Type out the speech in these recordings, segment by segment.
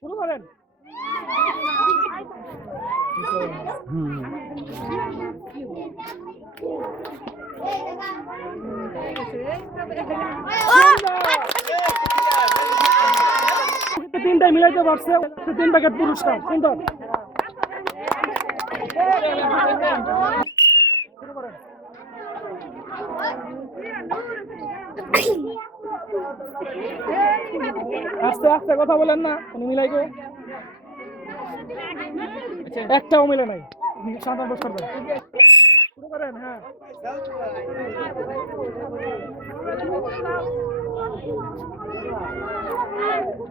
শুরু করেন। তিনটাই মিলাইতে পারছে। তিন প্যাকেট পুরস্কার সুন্দর শুরু করেন। আস্তে আস্তে কথা বলেন না উনি মিলাই মিলাইবে একটাও মিলে নাই। শুরু করেন হ্যাঁ।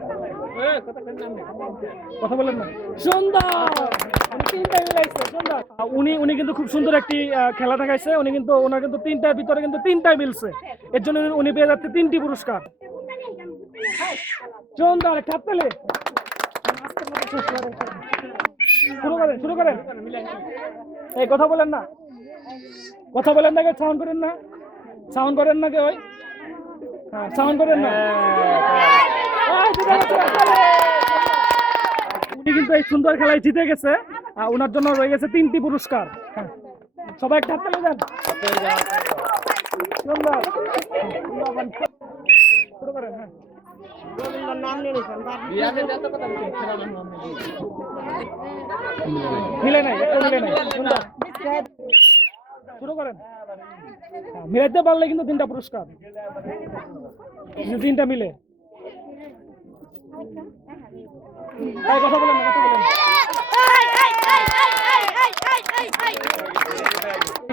উনি তিনটাই মিলাইছে সুন্দর। উনি উনি কিন্তু খুব সুন্দর একটি খেলা দেখাইছে। উনি কিন্তু, ওনার কিন্তু তিনটার ভিতরে কিন্তু তিনটাই মিলছে। এর জন্য উনি- পেয়ে যাচ্ছে তিনটি পুরস্কার। সুন্দর খাপ পেলে। শুরু করেন শুরু করেন। এই, কথা বলেন না। কথা বলেন না সাউন্ড করেন না। সাউন্ড করেন না কে ওই হ্যাঁ সাউন্ড করেন না। কিন্তু এই সুন্দর খেলায় জিতে গেছে। ওনার জন্য রয়ে গেছে তিনটি পুরস্কার। হ্যাঁ। সবাই একটা হাত নাই মিলে নাই। শুরু করেন। হ্যাঁ, মিলাইতে পারলে কিন্তু তিনটা পুরস্কার। তিনটা মিলে এই কথা বলেন কথা বলেন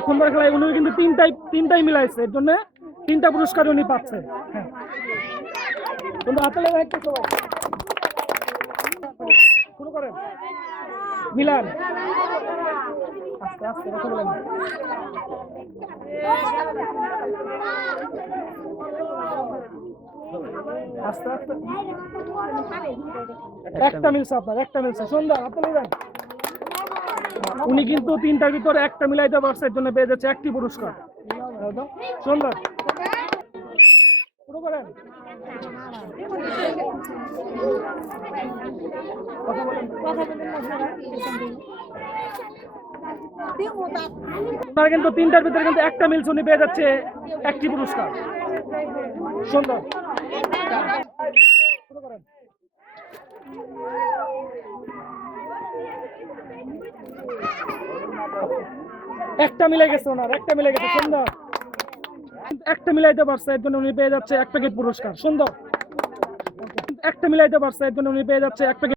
সুন্দর খেলায় উনি কিন্তু তিনটাই তিনটাই মিলাইছে, এর জন্য তিনটা পুরস্কার উনি পাচ্ছে। কিন্তু হাতে একটু সবাই শুরু করেন। মিলান। আস্তে আস্তে, কথা বলেন একটা মিলছে আপনার, একটা মিলছে। সুন্দর আপনি উনি কিন্তু তিনটার ভিতরে একটা মিলাইতে পারছে, এর জন্য পেয়ে যাচ্ছে একটি পুরস্কার। সুন্দর কিন্তু তিনটার ভিতরে কিন্তু একটা মিলছে, উনি পেয়ে যাচ্ছে একটি পুরস্কার। একটা মিলে গেছে ওনার, একটা মিলে গেছে, সুন্দর। একটা মিলাইতে পারছে, এর জন্য উনি পেয়ে যাচ্ছে এক প্যাকেট পুরস্কার, সুন্দর। একটা মিলাইতে পারছে, এর জন্য উনি পেয়ে যাচ্ছে এক প্যাকেট